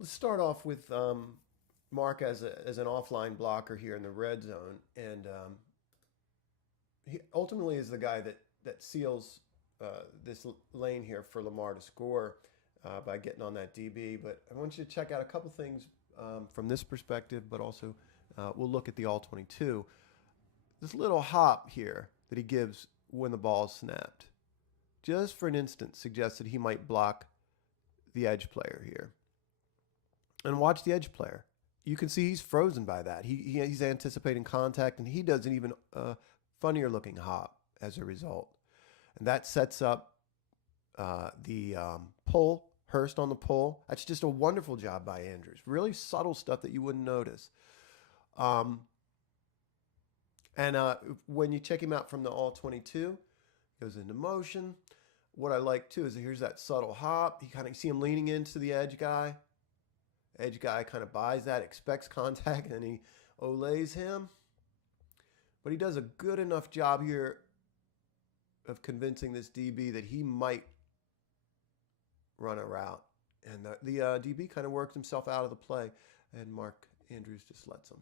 Let's start off with Mark as an offline blocker here in the red zone, and he ultimately is the guy that seals this lane here for Lamar to score by getting on that DB. But I want you to check out a couple things from this perspective, but also we'll look at the all 22. This little hop here that he gives when the ball is snapped, just for an instant, suggests that he might block the edge player here. And watch the edge player. You can see he's frozen by that. He's anticipating contact, and he does an even funnier looking hop as a result. And that sets up the pull, Hurst on the pull. That's just a wonderful job by Andrews. Really subtle stuff that you wouldn't notice. And when you check him out from the all 22, goes into motion. What I like too is here's that subtle hop. You kind of see him leaning into the edge guy. Edge guy kind of buys that, expects contact, and he olays him. But he does a good enough job here of convincing this DB that he might run a route. And the DB kind of works himself out of the play, and Mark Andrews just lets him.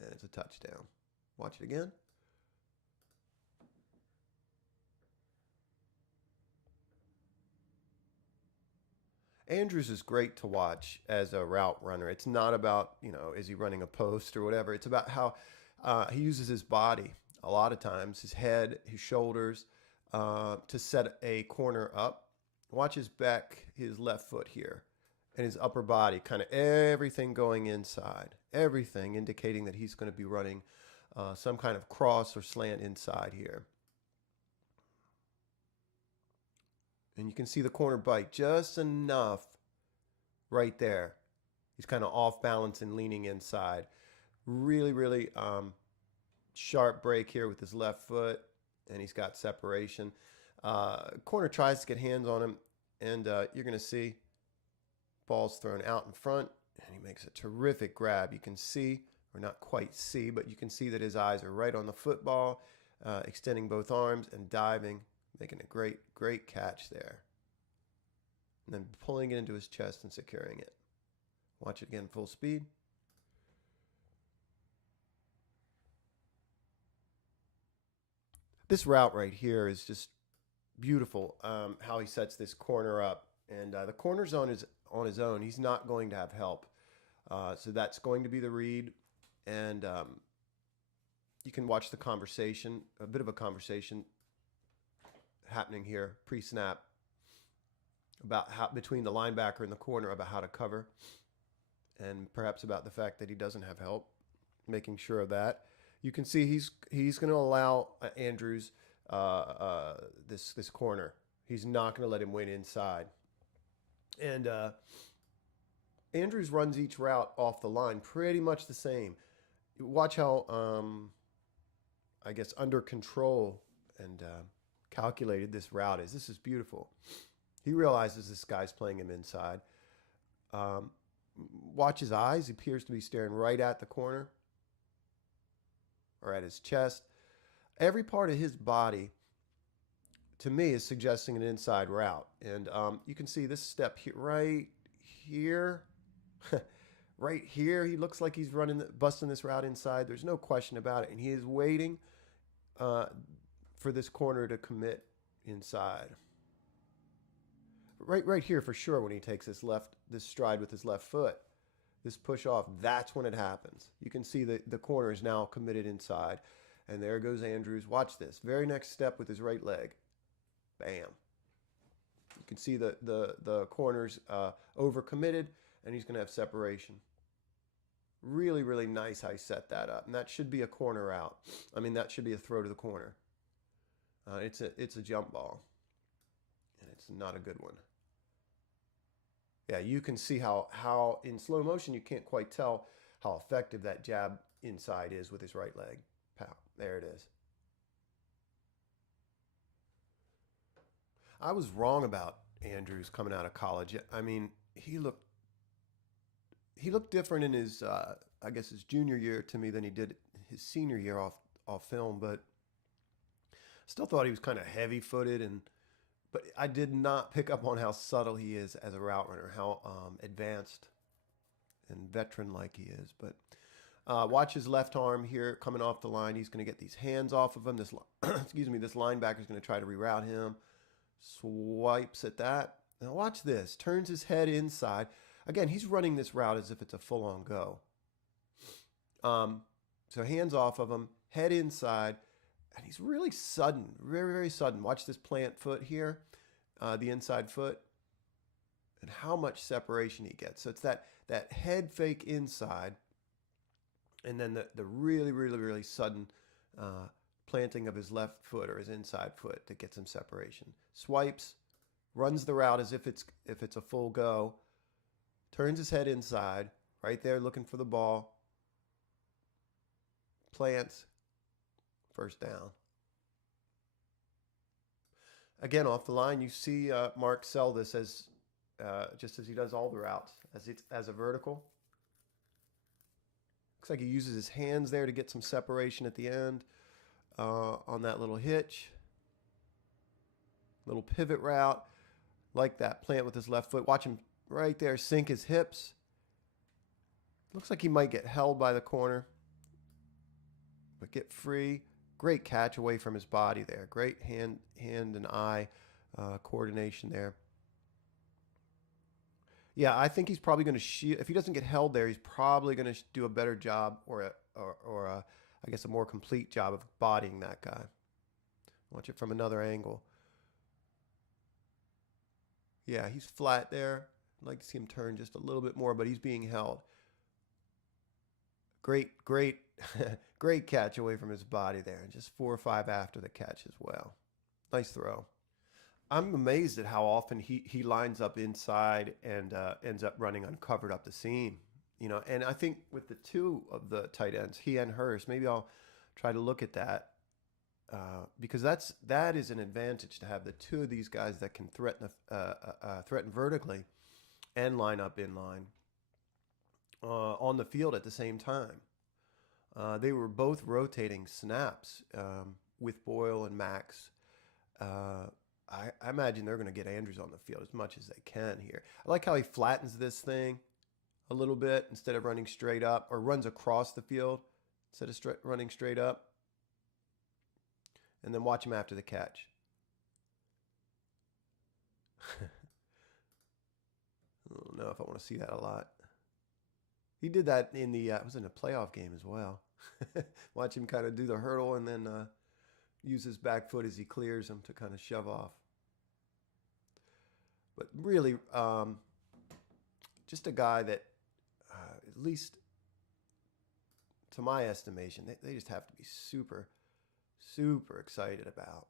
And it's a touchdown. Watch it again. Andrews is great to watch as a route runner. It's not about, is he running a post or whatever. It's about how he uses his body a lot of times, his head, his shoulders, to set a corner up. Watch his back, his left foot here, and his upper body, kind of everything going inside. Everything indicating that he's going to be running some kind of cross or slant inside here. And you can see the corner bite just enough right there. He's kind of off balance and leaning inside. Really, really sharp break here with his left foot, and he's got separation. Corner tries to get hands on him, and you're going to see ball's thrown out in front, and he makes a terrific grab. You can see, or not quite see, but you can see that his eyes are right on the football, extending both arms and diving, making a great, great catch there. And then pulling it into his chest and securing it. Watch it again, full speed. This route right here is just beautiful, how he sets this corner up. And the corner's on his own. He's not going to have help. So that's going to be the read. And you can watch the conversation, a bit of a conversation happening here pre-snap about how between the linebacker and the corner about how to cover, and perhaps about the fact that he doesn't have help, making sure of that. You can see he's going to allow Andrews this corner. He's not going to let him win inside, and Andrews runs each route off the line pretty much the same. Watch how I guess under control and calculated this route is. This is beautiful. He realizes this guy's playing him inside. Watch his eyes. He appears to be staring right at the corner or at his chest. Every part of his body, to me, is suggesting an inside route. And you can see this step here, right here. Right here, he looks like he's busting this route inside. There's no question about it. And he is waiting for this corner to commit inside. Right here for sure when he takes this stride with his left foot, this push off, that's when it happens. You can see the corner is now committed inside. And there goes Andrews. Watch this. Very next step with his right leg. Bam. You can see the corner's overcommitted, and he's going to have separation. Really, really nice how he set that up. And that should be a corner out. I mean, that should be a throw to the corner. It's a jump ball. And it's not a good one. Yeah, you can see how in slow motion you can't quite tell how effective that jab inside is with his right leg. Pow. There it is. I was wrong about Andrews coming out of college. I mean, he looked different in his I guess his junior year to me than he did his senior year off film, but still thought he was kind of heavy-footed and But I did not pick up on how subtle he is as a route runner, how advanced and veteran-like he is. But watch his left arm here coming off the line. He's going to get these hands off of him. This excuse me, this linebacker is going to try to reroute him. Swipes at that. Now watch this. Turns his head inside. Again, he's running this route as if it's a full-on go. So hands off of him, head inside, and he's really sudden, very, very sudden. Watch this plant foot here, the inside foot, and how much separation he gets. So it's that head fake inside, and then the really, really, really sudden planting of his left foot or his inside foot that gets him separation. Swipes, runs the route as if it's a full go, turns his head inside, right there looking for the ball, plants, first down. Again, off the line, you see Mark sell this as just as he does all the routes, as a vertical. Looks like he uses his hands there to get some separation at the end on that little hitch. Little pivot route, like that plant with his left foot. Watch him right there sink his hips. Looks like he might get held by the corner, but get free. Great catch away from his body there. Great hand and eye coordination there. Yeah, I think he's probably going to shield. If he doesn't get held there, he's probably going to do a better job or I guess a more complete job of bodying that guy. Watch it from another angle. Yeah, he's flat there. I'd like to see him turn just a little bit more, but he's being held. Great great catch away from his body there, and just 4 or 5 after the catch as well. Nice throw. I'm amazed at how often he lines up inside and ends up running uncovered up the seam. You know, and I think with the two of the tight ends, he and Hurst, maybe I'll try to look at that because that is an advantage to have the two of these guys that can threaten vertically and line up in line on the field at the same time. They were both rotating snaps with Boyle and Max. I imagine they're going to get Andrews on the field as much as they can here. I like how he flattens this thing a little bit instead of running straight up, or runs across the field instead of running straight up. And then watch him after the catch. I don't know if I want to see that a lot. He did that in the it was in a playoff game as well. Watch him kind of do the hurdle and then use his back foot as he clears him to kind of shove off. But really, just a guy that, at least to my estimation, they just have to be super, super excited about.